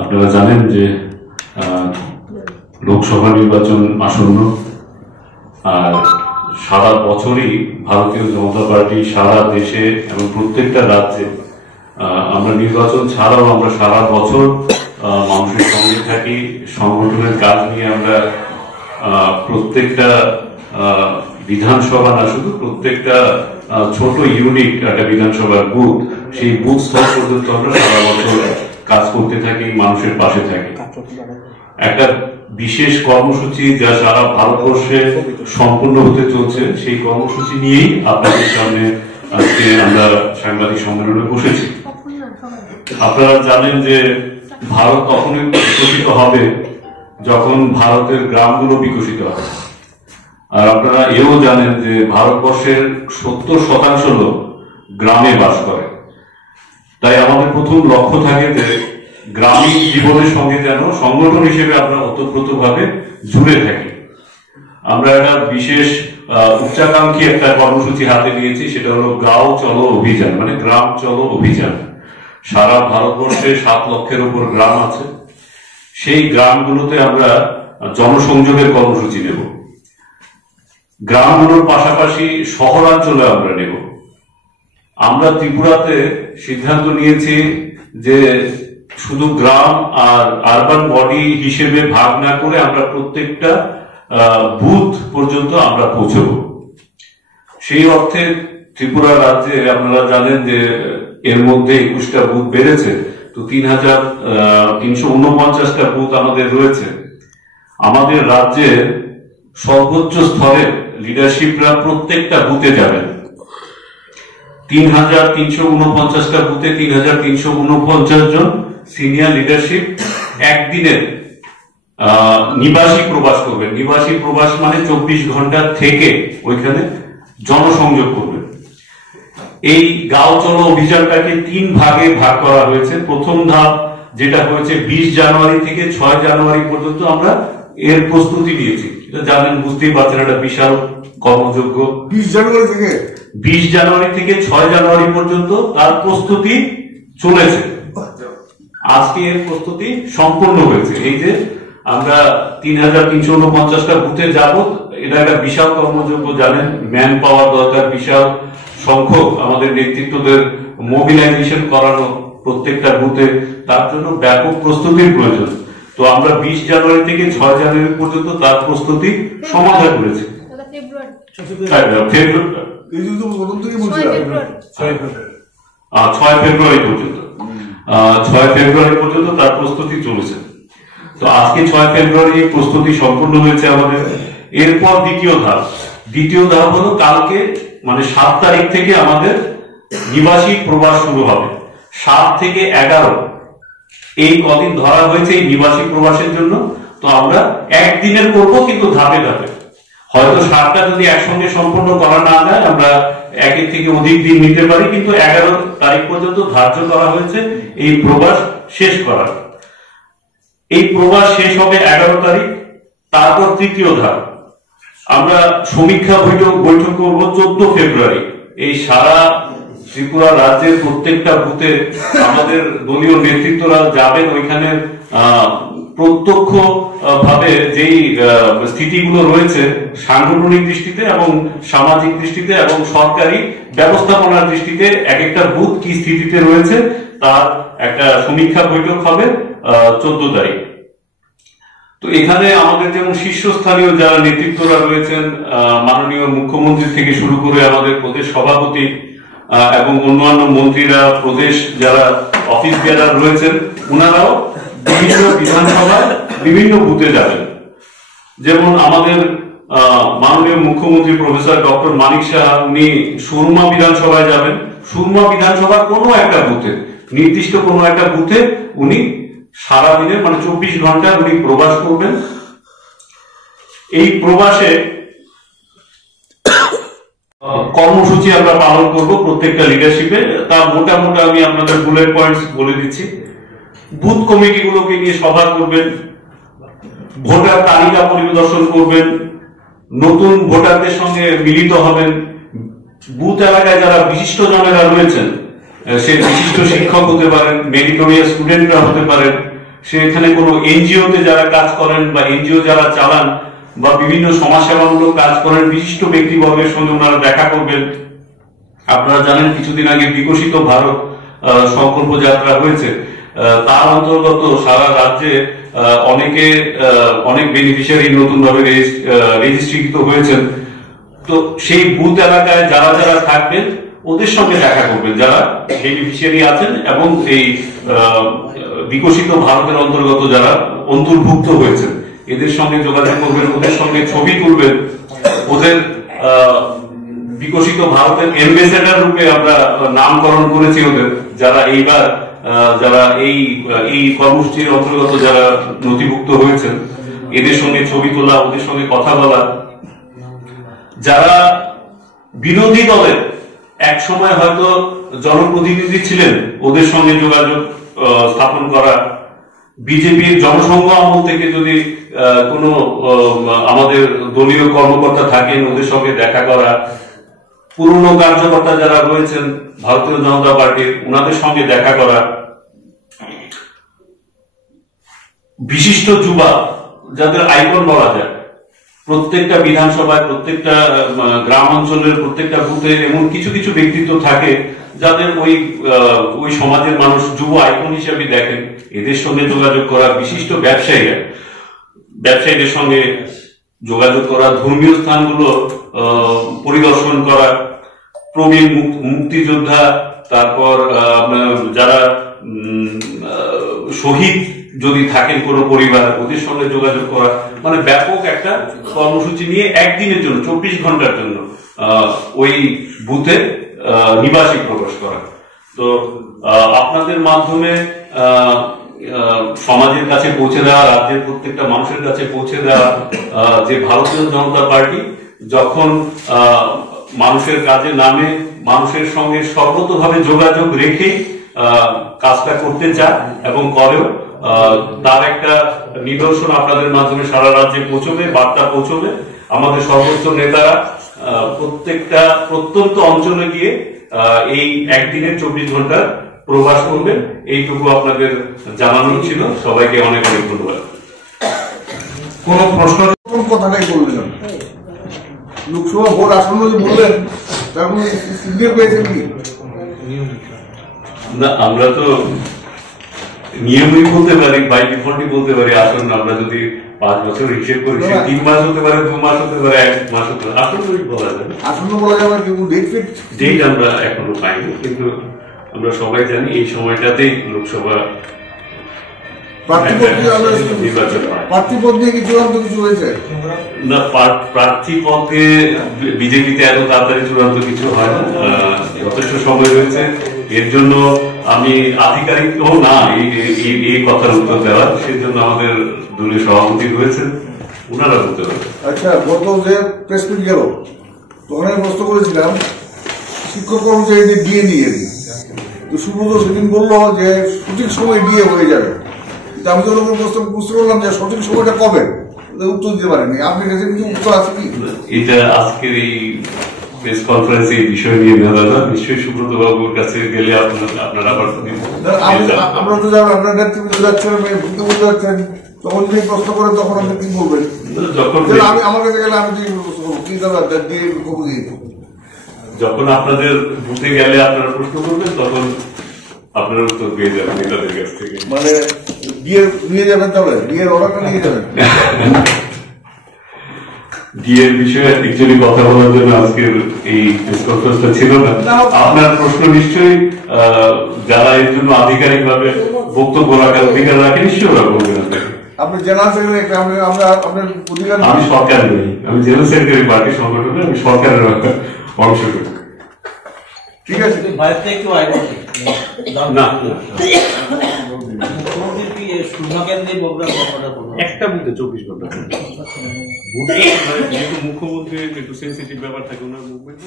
আপনারা জানেন যে লোকসভা নির্বাচন আসন্ন, আর সারা বছরই ভারতীয় জনতা পার্টি সারা দেশে এবং প্রত্যেকটা রাজ্যে আমরা নির্বাচন ছাড়াও আমরা সারা বছর মানুষের সঙ্গে থাকি। সংগঠনের কাজ নিয়ে আমরা প্রত্যেকটা বিধানসভা না শুধু প্রত্যেকটা ছোট ইউনিট একটা বিধানসভার বুথ, সেই বুথ স্তর পর্যন্ত আমরা সারা বছর কাজ করতে থাকি, মানুষের পাশে থাকি। একটা বিশেষ কর্মসূচি যা সারা ভারতবর্ষে সম্পূর্ণ হতে চলছে, সেই কর্মসূচি নিয়েই আপনাদের সামনে আজকে আমরা সাংবাদিক সম্মেলনে বসেছি। আপনারা জানেন যে ভারত তখনই বিকশিত হবে যখন ভারতের গ্রামগুলো বিকশিত হবে। আর আপনারা এও জানেন যে ভারতবর্ষের 70% লোক গ্রামে বাস করে। তাই আমাদের প্রথম লক্ষ্য থাকে যে গ্রামীণ জীবনের সঙ্গে যেন সংগঠন হিসেবে আমরা ওতপ্রোতভাবে জুড়ে থাকি। আমরা একটা বিশেষ উচ্চাকাঙ্ক্ষী একটা কর্মসূচি হাতে নিয়েছি, সেটা হলো গাঁও চলো অভিযান, মানে গ্রাম চলো অভিযান। সারা ভারতবর্ষে 7 লক্ষের উপর গ্রাম আছে। সেই গ্রামগুলোতে আমরা জনসংযোগের কর্মসূচি নেব। গ্রামগুলোর পাশাপাশি শহরাঞ্চলে আমরা নেব। আমরা ত্রিপুরাতে সিদ্ধান্ত নিয়েছি যে শুধু গ্রাম আর আরবান বডি হিসেবে ভাগ না করে আমরা প্রত্যেকটা বুথ পর্যন্ত আমরা পৌঁছব। সেই অর্থে ত্রিপুরা রাজ্যে আপনারা জানেন যে এর মধ্যে 21টা বুথ বেড়েছে, তো 3349টা বুথ আমাদের রয়েছে। আমাদের রাজ্যে সর্বোচ্চ স্তরের লিডারশিপরা প্রত্যেকটা বুথে যাবেন। 3349টা বুথে 3349 জন সিনিয়র লিডারশিপ একদিনের নিবাসী প্রবাস করবেন। নিবাসী প্রবাস মানে 24 ঘন্টা থেকে ওইখানে জনসংযোগ করবেন। এই গাঁও চলো অভিযানটাকে 3 ভাগে ভাগ করা হয়েছে। প্রথম ধাপ যেটা হয়েছে 20 জানুয়ারি থেকে 6 জানুয়ারি পর্যন্ত আমরা এর প্রস্তুতি নিয়েছি। এটা জানেন, বুঝতেই পারছেন, একটা বিশাল কর্মযোগ্য। 20 জানুয়ারি থেকে 6 জানুয়ারি পর্যন্ত তার প্রস্তুতি চলেছে। আজকে এর প্রস্তুতি সম্পূর্ণ হয়েছে। এই যে আমরা 3349টা বুথে যাব, এটা একটা বিশাল কর্মযোগ্য। জানেন, ম্যান পাওয়ার দরকার, বিশাল সংখ্যক আমাদের নেতৃত্বদের মোবিলাইজেশন করানো প্রত্যেকটা বুথে, তার জন্য ব্যাপক প্রস্তুতির প্রয়োজন। তো আমরা 20 জানুয়ারি থেকে 6 জানুয়ারি পর্যন্ত তার প্রস্তুতি সমাধান করেছি। 6 ফেব্রুয়ারি পর্যন্ত তার প্রস্তুতি চলেছে। তো আজকে 6 ফেব্রুয়ারি প্রস্তুতি সম্পূর্ণ হয়েছে আমাদের। এরপর দ্বিতীয় ধাপ হলো কালকে, মানে 7 তারিখ থেকে আমাদের নিবাসী প্রবাস শুরু হবে। 7 থেকে 11 এই কদিন ধরা হয়েছে এই নিবাসী প্রবাসের জন্য। তো আমরা একদিনের করবো, কিন্তু ধাপে ধাপে। হয়তো 7টা যদি একসঙ্গে সম্পূর্ণ করা না যায়, আমরা 1 থেকে অধিক দিন নিতে পারি, কিন্তু 11 তারিখ পর্যন্ত ধার্য করা হয়েছে এই প্রবাস শেষ করার। এই প্রবাস শেষ হবে 11 তারিখ। তারপর তৃতীয় ধাপ, আমরা সমীক্ষা বৈঠক করব 14 ফেব্রুয়ারি। এই সারা ত্রিপুরা রাজ্যের প্রত্যেকটা বুথে আমাদের দলীয় নেতৃত্বরা যাবেন। ওইখানে প্রত্যক্ষ ভাবে যেই স্থিতিগুলো রয়েছে সাংগঠনিক দৃষ্টিতে এবং সামাজিক দৃষ্টিতে এবং সরকারি ব্যবস্থাপনার দৃষ্টিতে এক একটা বুথ কি স্থিতিতে রয়েছে তার একটা সমীক্ষা বৈঠক হবে 14 তারিখ। তো এখানে আমাদের যেমন শীর্ষস্থানীয় যারা নেতৃত্বরা রয়েছেন, মাননীয় মুখ্যমন্ত্রী থেকে শুরু করে আমাদের প্রদেশ সভাপতি এবং অন্যান্য মন্ত্রীরা, প্রদেশ যারা অফিস বেয়ারার রয়েছেন, ওনারাও বিভিন্ন বিধানসভায় বিভিন্ন বুথে যাবেন। যেমন আমাদের মাননীয় মুখ্যমন্ত্রী প্রফেসর ডক্টর মানিক সাহা, উনি সুরমা বিধানসভায় যাবেন। সুরমা বিধানসভার কোনো একটা বুথে, নির্দিষ্ট কোনো একটা বুথে উনি সারাদিনের, মানে 24 ঘন্টা উনি প্রবাস করবেন। এই প্রবাসে কর্মসূচি আমরা পালন করব প্রত্যেকটা লিডারশিপে। তার মোটামুটি আমি আপনাদের বুলেট পয়েন্টস বলে দিচ্ছি। বুথ কমিটিগুলোকে নিয়ে সভা করবেন, ভোটার তালিকা পরিদর্শন করবেন, নতুন ভোটারদের সঙ্গে মিলিত হবেন, বুথ এলাকায় যারা বিশিষ্ট জনেরা রয়েছেন, সে বিশিষ্ট শিক্ষক হতে পারেন, মেরিটোরিয়াস স্টুডেন্টরা হতে পারেন, সেখানে কোনো এনজিওতে যারা কাজ করেন বা এনজিও যারা চালান বা বিভিন্ন সমাজসেবামূলক কাজ করেন, বিশিষ্ট ব্যক্তিবর্গের সঙ্গে ওনারা দেখা করবেন। আপনারা জানেন কিছুদিন আগে বিকশিত ভারত সংকল্প যাত্রা হয়েছে, তার অন্তর্গত সারা রাজ্যে অনেক বেনিফিশিয়ারি নতুন ভাবে রেজিস্ট্রিকৃত হয়েছেন। তো সেই বুথ এলাকায় যারা যারা থাকবেন ওদের সঙ্গে দেখা করবেন, যারা বেনিফিশিয়ারি আছেন এবং এই বিকশিত ভারতের অন্তর্গত যারা অন্তর্ভুক্ত হয়েছেন এদের সঙ্গে যোগাযোগ করবেন, ওদের সঙ্গে ছবি তুলবেন। ওদের বিকশিত ভারতের অ্যাম্বাসেডর রূপে আমরা নামকরণ করেছি ওদের, যারা এইবার যারা এই কর্মসূচির অন্তর্গত যারা নথিভুক্ত হয়েছেন এদের সঙ্গে ছবি তোলা, ওদের সঙ্গে কথা বলা। যারা বিরোধী দলের এক সময় হয়তো জনপ্রতিনিধি ছিলেন ওদের সঙ্গে যোগাযোগ স্থাপন করা। বিজেপির জনসংঘ আমল থেকে যদি কোনো আমাদের দলীয় কর্মকর্তা থাকেন ওদের সঙ্গে দেখা করা। পুরনো কার্যকর্তা যারা রয়েছেন ভারতীয় জনতা পার্টির ওনাদের সঙ্গে দেখা করা। বিশিষ্ট যুবা যাদের আইকন বলা যায়, প্রত্যেকটা বিধানসভায় প্রত্যেকটা গ্রাম অঞ্চলের প্রত্যেকটা বুথে এমন কিছু কিছু ব্যক্তিত্ব থাকে যাদের ওই সমাজের মানুষ যুব আইকন হিসেবে দেখেন, এদের সঙ্গে যোগাযোগ করা। বিশিষ্ট ব্যবসায়ীদের সঙ্গে যোগাযোগ করা। ধর্মীয় স্থানগুলো পরিদর্শন করা। প্রবীণ মুক্তিযোদ্ধা, তারপর যারা শহীদ যদি থাকেন কোনো পরিবার ওদের সঙ্গে যোগাযোগ করা। মানে ব্যাপক একটা কর্মসূচি নিয়ে একদিনের জন্য 24 ঘন্টার জন্য ওই বুথে নিবাসী প্রবেশ করা। তো আপনাদের মাধ্যমে সমাজের কাছে পৌঁছে দেওয়া, রাজ্যের প্রত্যেকটা মানুষের কাছে পৌঁছে দেওয়া যে ভারতীয় জনতা পার্টি যখন মানুষের কাজে নামে, মানুষের সঙ্গে সর্বতভাবে যোগাযোগ রেখে কাজটা করতে চায় এবং করেও, তার একটা নিদর্শন আপনাদের মাধ্যমে সারা রাজ্যে পৌঁছবে, বার্তা পৌঁছবে। আমাদের সর্বোচ্চ নেতারা প্রত্যেকটা প্রত্যন্ত অঞ্চলে গিয়ে এই একদিনের 24 ঘন্টার প্রবাস করবে। এইটুকু আপনাদের জানানো ছিল। সবাইকে অনেক অনেক ধন্যবাদ। কোন প্রশ্ন কথাটাই বললেন, লোকসভা ভোট আসন্ন যে বললেন তার কোনো সিগন্যাল পেয়েছেন কি? না, আমরা তো নিয়মই বলতে পারি, বাই ডিফল্টই বলতে পারি আসন্ন। আমরা যদি 5 বছর হিসেব করি, 3 মাস হতে পারে, 2 মাস হতে পারে, 1 মাস হতে পারে, আসন্ন বলা যাবে। আসন্ন বলা যাবে কিন্তু ডেট আমরা এখনো পাইনি, কিন্তু আমরা সবাই জানি এই সময়টাতেই লোকসভা প্রার্থী পদ নিয়ে কি চূড়ান্ত কিছু হয়েছে? না, প্রার্থী পদে বিজেপিতে এত তাড়াতাড়ি চূড়ান্ত কিছু হয় না, যথেষ্ট সময় রয়েছে। এর জন্য আমি আধিকারিক তো না এই কথার উত্তর দেওয়ার, সেই জন্য আমাদের দলীয় সভাপতি রয়েছেন, ওনারা বলতে পারেন। আচ্ছা, গত যে প্রেস মিট গেল তখন আমি প্রশ্ন করেছিলাম শিক্ষক কর্মচারীদের ডিএ নিয়ে, তো সুব্রত সেদিন বললো যে সঠিক সময় ডিএ হয়ে যাবে। আমি তো বুঝতে পারলাম যে সঠিক সময়টা কবে, উত্তর দিতে পারেনি। আপনার কাছে কিছু উত্তর আছে কি? এটা আজকের এই প্রেস কনফারেন্সে এই বিষয় নিয়ে নেওয়া যাবে, নিশ্চয়ই সুব্রত বাবুর কাছে গেলে আপনারা আবার আমরা তো যাবেন, আপনার নেতৃত্বে যাচ্ছেন, ভুক্ত বলতে যাচ্ছেন, তখন যদি প্রশ্ন করেন তখন আপনি কি বলবেন? আমি আমার কাছে গেলে আমি কি যখন আপনাদের বুথে গেলে আপনারা প্রশ্ন করবেন তখন আপনারা উত্তর পেয়ে যাবেন নেতাদের কাছ থেকে। মানে বিয়ের নিয়ে যাবেন, তবে বিয়ের অর্ডারটা নিয়ে যাবেন। ডিএর বিষয়ে অ্যাকচুয়ালি কথা বলার জন্য আজকের এই প্রেস কনফারেন্সটা ছিল না। আপনার প্রশ্ন নিশ্চয়ই যারা এর জন্য আধিকারিক ভাবে বক্তব্য রাখার অধিকার রাখে নিশ্চয়ই ওরা বলবেন। আপনি জেনারেল সেক্রেটারি, আপনার অধিকার। আমি সরকার নই, আমি জেনারেল সেক্রেটারি পার্টি সংগঠনে, আমি সরকারের অংশ করি। ঠিক আছে, না একটা বুথে 24 ঘন্টা মুখ্যমন্ত্রীর একটু সেন্সিটিভ ব্যাপার থাকে ওনার মুভমেন্ট।